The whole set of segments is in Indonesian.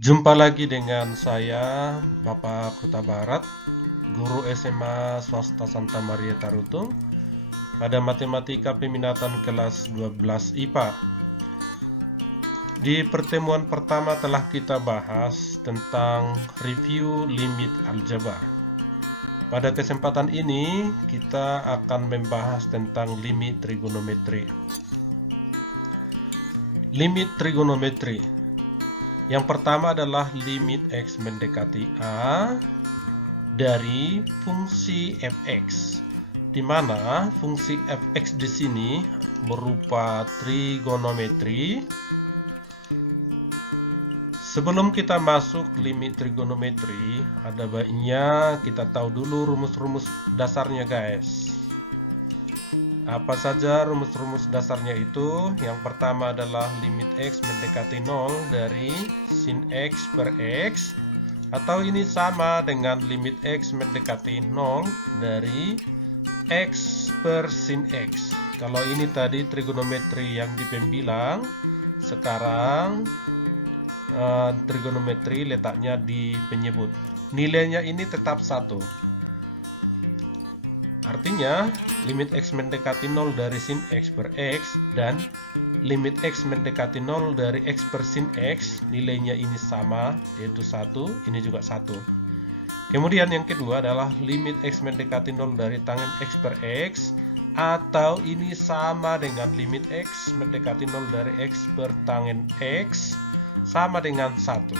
Jumpa lagi dengan saya, Bapak Kuta Barat, guru SMA Swasta Santa Maria Tarutung, pada Matematika Peminatan kelas 12 IPA. Di pertemuan pertama telah kita bahas tentang review limit aljabar. Pada kesempatan ini, kita akan membahas tentang limit trigonometri. Limit trigonometri. Yang pertama adalah limit X mendekati A dari fungsi fx, di mana fungsi fx di sini berupa trigonometri. Sebelum kita masuk limit trigonometri, ada baiknya kita tahu dulu rumus-rumus dasarnya, guys. Apa saja rumus-rumus dasarnya itu? Yang pertama adalah limit x mendekati 0 dari sin x per x, atau ini sama dengan limit x mendekati 0 dari x per sin x. Kalau ini tadi trigonometri yang di pembilang, sekarang trigonometri letaknya di penyebut. Nilainya ini tetap 1. Artinya limit x mendekati 0 dari sin x per x dan limit x mendekati 0 dari x per sin x, nilainya ini sama, yaitu 1, ini juga 1. Kemudian yang kedua adalah limit x mendekati 0 dari tangen x per x, atau ini sama dengan limit x mendekati 0 dari x per tangen x, sama dengan 1.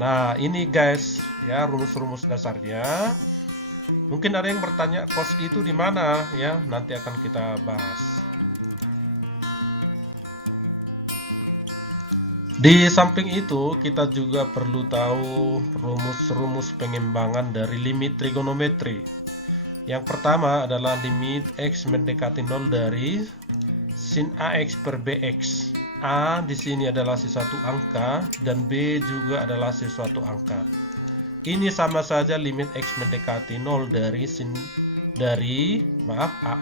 Nah, ini guys, ya rumus-rumus dasarnya. Mungkin ada yang bertanya, cos itu di mana? Ya, nanti akan kita bahas. Di samping itu, kita juga perlu tahu rumus-rumus pengembangan dari limit trigonometri. Yang pertama adalah limit x mendekati 0 dari sin ax per bx. A di sini adalah sesuatu angka dan B juga adalah sesuatu angka. Ini sama saja limit x mendekati 0 dari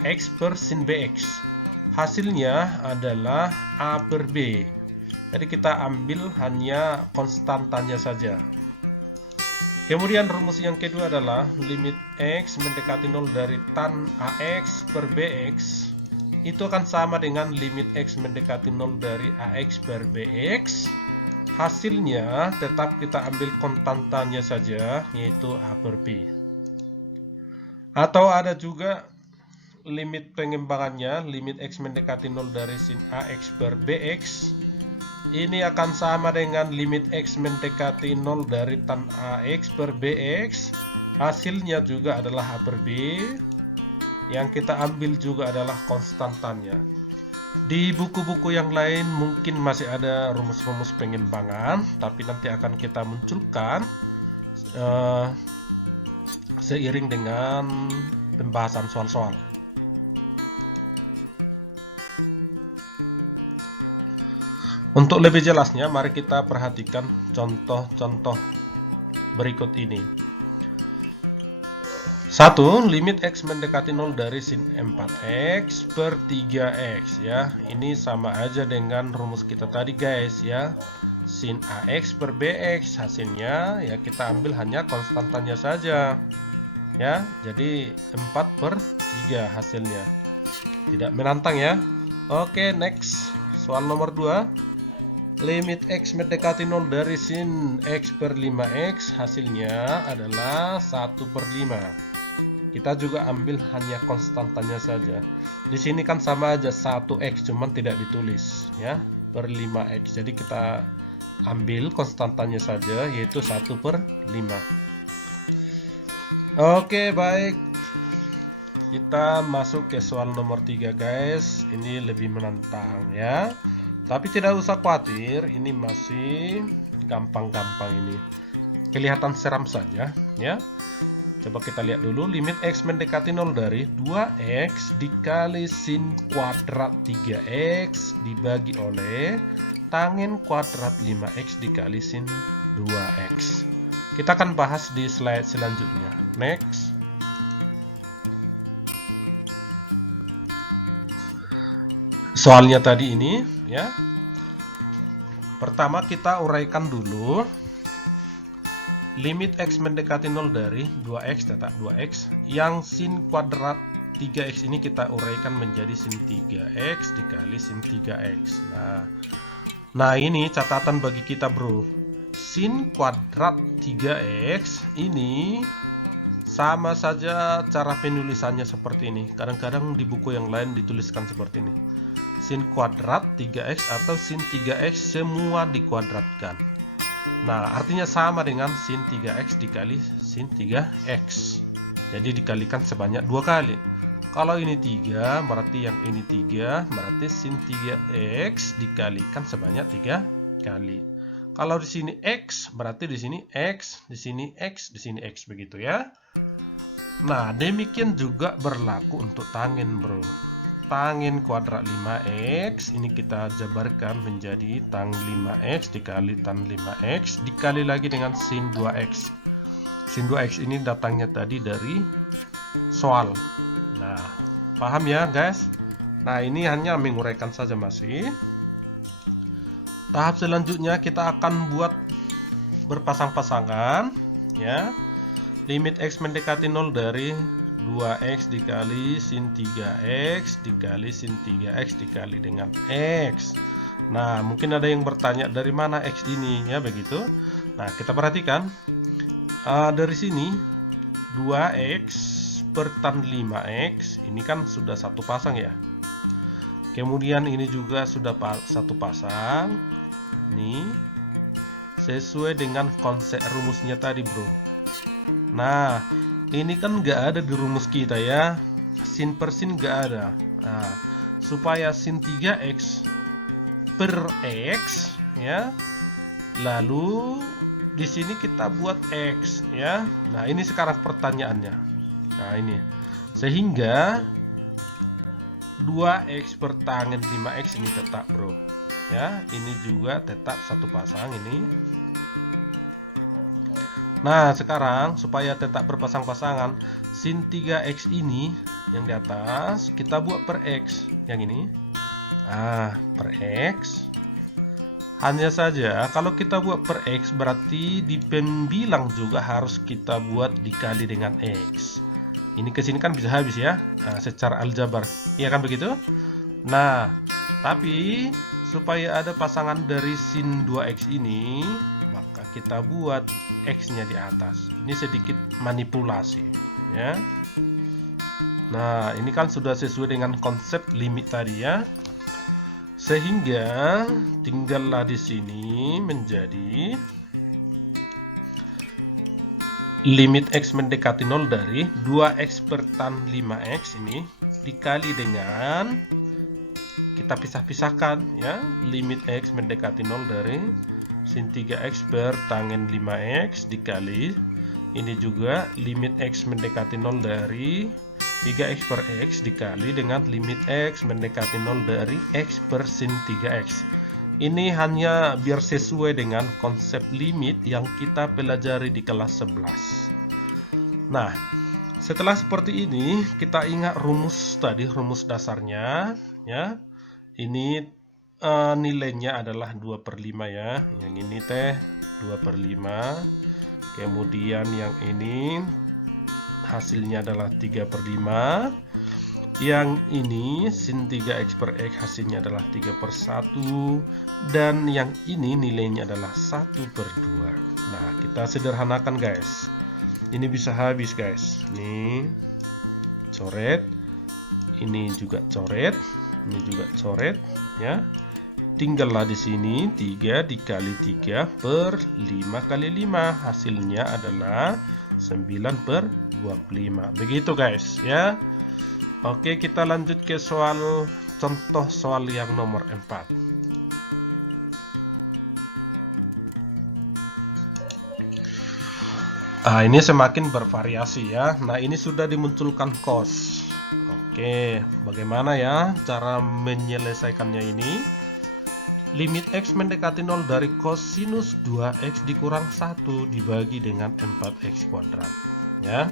ax per sin bx. Hasilnya adalah a per b. Jadi kita ambil hanya konstantanya saja. Kemudian rumus yang kedua adalah limit x mendekati 0 dari tan ax per bx. Itu akan sama dengan limit x mendekati 0 dari ax per bx. Hasilnya tetap kita ambil konstantanya saja, yaitu a per b. Atau ada juga limit pengembangannya, limit x mendekati 0 dari sin ax per bx. Ini akan sama dengan limit x mendekati 0 dari tan ax per bx. Hasilnya juga adalah a per b. Yang kita ambil juga adalah konstantannya. Di buku-buku yang lain mungkin masih ada rumus-rumus pengembangan, tapi nanti akan kita munculkan seiring dengan pembahasan soal-soal. Untuk lebih jelasnya, mari kita perhatikan contoh-contoh berikut ini. 1. Limit x mendekati 0 dari sin 4x per 3x, ya. Ini sama aja dengan rumus kita tadi, guys, ya. Sin ax per bx, hasilnya ya kita ambil hanya konstantannya saja. Ya, jadi 4 per 3 hasilnya. Tidak menantang ya. Oke, next. Soal nomor 2. Limit x mendekati 0 dari sin x per 5x, hasilnya adalah 1 per 5. Kita juga ambil hanya konstantannya saja. Di sini kan sama aja 1x, cuman tidak ditulis, ya, per 5x. Jadi kita ambil konstantannya saja, yaitu 1 per 5. Oke, baik. Kita masuk ke soal nomor 3, guys. Ini lebih menantang, ya. Tapi tidak usah khawatir, ini masih gampang-gampang ini. Kelihatan seram saja, ya. Coba kita lihat dulu, limit x mendekati 0 dari 2x dikali sin kuadrat 3x dibagi oleh tangen kuadrat 5x dikali sin 2x. Kita akan bahas di slide selanjutnya. Next. Soalnya tadi ini, ya. Pertama kita uraikan dulu limit X mendekati 0 dari 2X tetap 2X. Yang sin kuadrat 3X ini kita uraikan menjadi sin 3X dikali sin 3X. Nah ini catatan bagi kita bro. Sin kuadrat 3X ini sama saja cara penulisannya seperti ini. Kadang-kadang di buku yang lain dituliskan seperti ini. Sin kuadrat 3X atau sin 3X semua dikuadratkan. Nah, artinya sama dengan sin 3X dikali sin 3X. Jadi dikalikan sebanyak 2 kali. Kalau ini 3, berarti yang ini 3, berarti sin 3X dikalikan sebanyak 3 kali. Kalau di sini X, berarti di sini X, di sini X, di sini X, begitu ya. Nah, demikian juga berlaku untuk tangen bro. Tangen kuadrat 5X ini kita jabarkan menjadi tan 5X dikali tan 5X dikali lagi dengan sin 2X. Sin 2X ini datangnya tadi dari soal. Nah, paham ya guys? Nah, ini hanya menguraikan saja masih. Tahap selanjutnya kita akan buat berpasang-pasangan ya. Limit X mendekati 0 dari 2X dikali sin 3X dikali sin 3X dikali dengan X. Nah, mungkin ada yang bertanya dari mana X ini ya begitu. Nah, kita perhatikan dari sini 2X per tan 5X ini kan sudah satu pasang ya. Kemudian ini juga sudah satu pasang. Nih sesuai dengan konsep rumusnya tadi bro. Nah, ini kan nggak ada di rumus kita ya, sin per sin nggak ada. Nah, supaya sin 3X per X ya, lalu di sini kita buat X ya. Nah, ini sekarang pertanyaannya. Nah, ini sehingga 2X per tangen 5X ini tetap bro ya, ini juga tetap satu pasang ini. Nah, sekarang supaya tetap berpasang-pasangan, sin 3X ini yang di atas kita buat per X yang ini. Per X. Hanya saja kalau kita buat per X berarti di pembilang juga harus kita buat dikali dengan X. Ini ke sini kan bisa habis ya, secara aljabar. Iya kan begitu? Nah, tapi supaya ada pasangan dari sin 2X ini, maka kita buat X-nya di atas. Ini sedikit manipulasi ya. Nah, ini kan sudah sesuai dengan konsep limit tadi ya. Sehingga tinggallah di sini menjadi limit X mendekati 0 dari 2X per tan 5X ini dikali dengan, kita pisah-pisahkan ya, limit X mendekati 0 dari sin 3X per tangen 5X dikali ini juga limit X mendekati 0 dari 3X per X dikali dengan limit X mendekati 0 dari X per sin 3X. Ini hanya biar sesuai dengan konsep limit yang kita pelajari di kelas 11. Nah, setelah seperti ini kita ingat rumus tadi, rumus dasarnya ya. Ini nilainya adalah 2/5 ya. Yang ini teh 2/5. Kemudian yang ini hasilnya adalah 3/5. Yang ini sin 3X per X hasilnya adalah 3/1. Dan yang ini nilainya adalah 1/2. Nah, kita sederhanakan guys. Ini bisa habis guys. Nih coret. Ini juga coret. Ini juga coret ya. Tinggallah di sini 3 dikali 3 per 5 kali 5 hasilnya adalah 9/25. Begitu guys ya. Oke, kita lanjut ke soal contoh soal yang nomor 4. Ini semakin bervariasi ya. Nah, ini sudah dimunculkan cos. Oke, bagaimana ya cara menyelesaikannya ini? Limit X mendekati 0 dari kosinus 2X dikurang 1 dibagi dengan 4X kuadrat ya.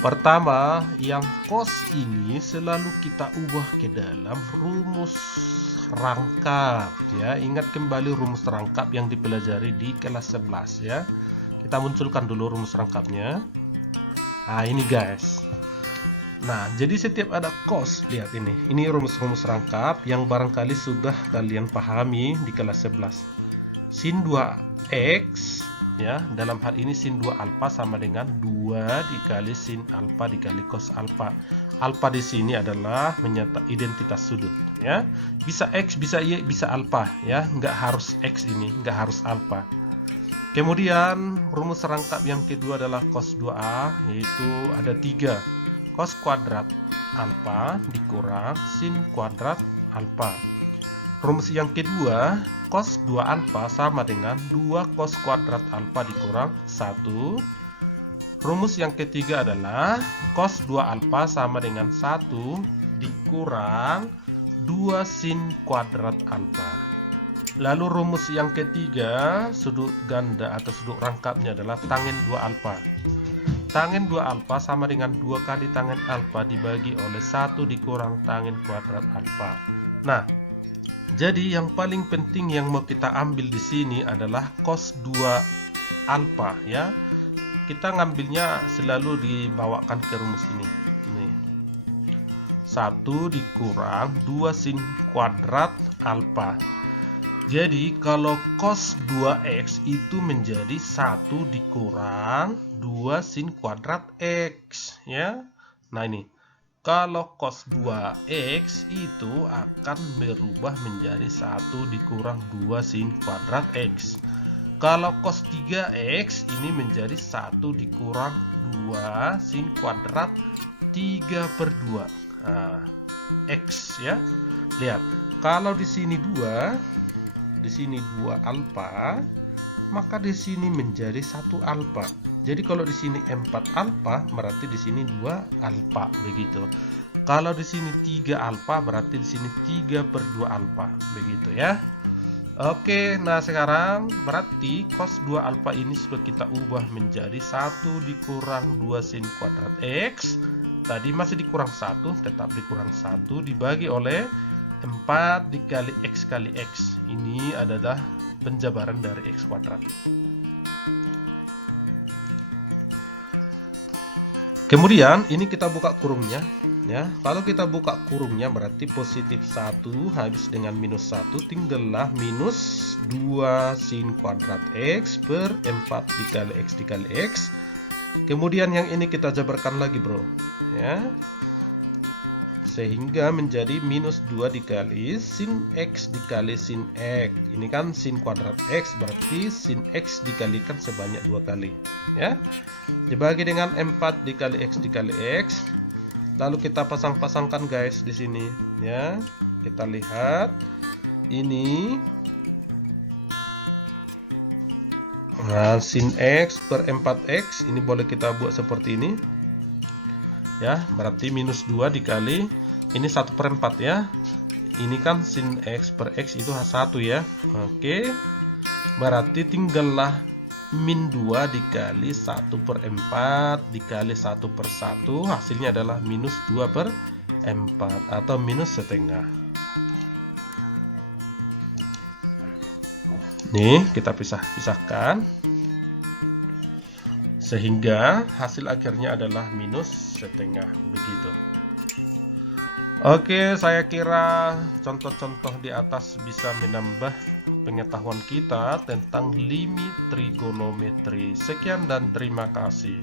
Pertama, yang cos ini selalu kita ubah ke dalam rumus rangkap ya. Ingat kembali rumus rangkap yang dipelajari di kelas 11 ya. Kita munculkan dulu rumus rangkapnya. Nah, ini guys. Nah, jadi setiap ada cos, lihat ini. Ini rumus-rumus rangkap yang barangkali sudah kalian pahami di kelas 11. Sin 2x ya, dalam hal ini sin 2 alfa sama dengan 2 dikali sin alfa dikali cos alfa. Alfa di sini adalah menyatakan identitas sudut ya. Bisa x, bisa y, bisa alfa ya. Nggak harus x ini, nggak harus alfa. Kemudian rumus rangkap yang kedua adalah cos 2a, yaitu ada 3 cos kuadrat alfa dikurang sin kuadrat alfa. Rumus yang kedua, cos 2 alfa sama dengan 2 cos kuadrat alfa dikurang 1. Rumus yang ketiga adalah cos 2 alfa sama dengan 1 dikurang 2 sin kuadrat alfa. Lalu rumus yang ketiga, sudut ganda atau sudut rangkapnya adalah tangen 2 alfa. Tangen 2 alfa sama dengan 2 kali tangen alfa dibagi oleh 1 dikurang tangen kuadrat alfa. Nah, jadi yang paling penting yang mau kita ambil di sini adalah cos 2 alfa ya. Kita ngambilnya selalu dibawakan ke rumus ini. Nih. 1 dikurang 2 sin kuadrat alfa. Jadi kalau cos 2x itu menjadi 1 dikurang 2 sin kuadrat x ya. Nah ini, kalau cos 2x itu akan berubah menjadi 1 dikurang 2 sin kuadrat x. Kalau cos 3x ini menjadi 1 dikurang 2 sin kuadrat 3/2 x ya. Lihat, kalau di sini 2 alfa, maka di sini menjadi 1 alfa. Jadi kalau di sini 4 alfa, berarti di sini 2 alfa begitu. Kalau di sini 3 alfa, berarti di sini 3/2 alfa begitu ya. Oke, nah sekarang berarti cos 2 alfa ini sudah kita ubah menjadi 1 dikurang 2 sin kuadrat x. Tadi masih dikurang 1, tetap dikurang 1 dibagi oleh 4 dikali x kali x. Ini adalah penjabaran dari x kuadrat. Kemudian ini kita buka kurungnya ya. Kalau kita buka kurungnya berarti positif 1 habis dengan minus 1, tinggallah minus 2 sin kuadrat x per 4 dikali x. Kemudian yang ini kita jabarkan lagi bro ya, sehingga menjadi minus 2 dikali sin x dikali sin x. Ini kan sin kuadrat x, berarti sin x dikalikan sebanyak 2 kali ya. Dibagi dengan 4 dikali x dikali x. Lalu kita pasang-pasangkan guys di sini ya. Kita lihat ini. Nah, sin x per 4x ini boleh kita buat seperti ini ya, berarti minus 2 dikali ini 1/4 ya. Ini kan sin x per x itu 1 ya. Oke, berarti tinggallah min 2 dikali 1/4 dikali 1/1, hasilnya adalah minus 2/4 atau minus setengah. Nih kita pisahkan sehingga hasil akhirnya adalah minus setengah begitu. Oke, saya kira contoh-contoh di atas bisa menambah pengetahuan kita tentang limit trigonometri. Sekian dan terima kasih.